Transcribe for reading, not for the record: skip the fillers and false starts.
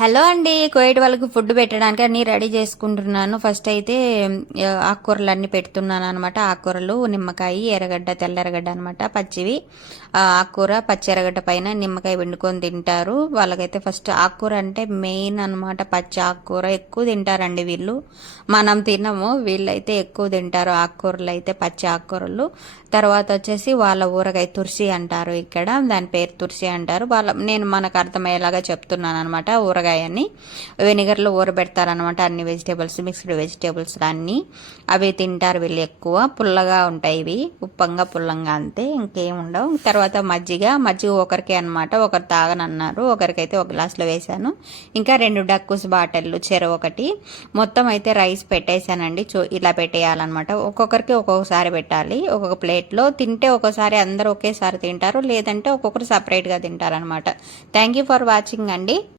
Hello అండి, Kuwait వాళ్ళకి food పెట్టడానికి అన్ని రెడీ చేసుకుంటున్నాను. ఫస్ట్ అయితే ఆకుకూరలు అన్ని పెడుతున్నాను అనమాట. ఆకుకూరలు, నిమ్మకాయ, ఎర్రగడ్డ, తెల్ల ఎర్రగడ్డ అనమాట, పచ్చివి. ఆకుకూర పచ్చి ఎర్రగడ్డ పైన నిమ్మకాయ పిండుకొని తింటారు. వాళ్ళకైతే ఫస్ట్ ఆకుకూర అంటే మెయిన్ అనమాట. పచ్చి ఆకుకూర ఎక్కువ తింటారండి వీళ్ళు. మనం తినము, వీళ్ళైతే ఎక్కువ తింటారు ఆకుకూరలు అయితే, పచ్చి ఆకుకూరలు. తర్వాత వచ్చేసి వాళ్ళ ఊరగాయ తుర్సి అంటారు ఇక్కడ, దాని పేరు తుర్సి అంటారు. నేను మనకు అర్థమయ్యేలాగా చెప్తున్నాను అనమాట. ఊరగాయని వెనిగర్లో ఊరబెడతారనమాట, అన్ని వెజిటేబుల్స్, మిక్స్డ్ వెజిటేబుల్స్ అన్నీ. అవి తింటారు వీళ్ళు ఎక్కువ. పుల్లగా ఉంటాయి ఇవి, ఉప్పంగా పుల్లంగా, అంతే, ఇంకేం ఉండవు. తర్వాత మజ్జిగ ఒకరికే అనమాట, ఒకరు తాగనన్నారు. ఒకరికైతే ఒక గ్లాస్లో వేశాను. ఇంకా 2 డక్కుస్ బాటిల్లు చెరవ ఒకటి. మొత్తం అయితే రైస్ పెట్టేశానండి. ఇలా పెట్టేయాలన్నమాట. ఒక్కొక్కరికి ఒక్కొక్కసారి పెట్టాలి. ఒక్కొక్క ప్లేట్లో తింటే ఒక్కోసారి అందరూ ఒకేసారి తింటారు, లేదంటే ఒక్కొక్కరు సపరేట్గా తింటారనమాట. థ్యాంక్ యూ ఫర్ వాచింగ్ అండి.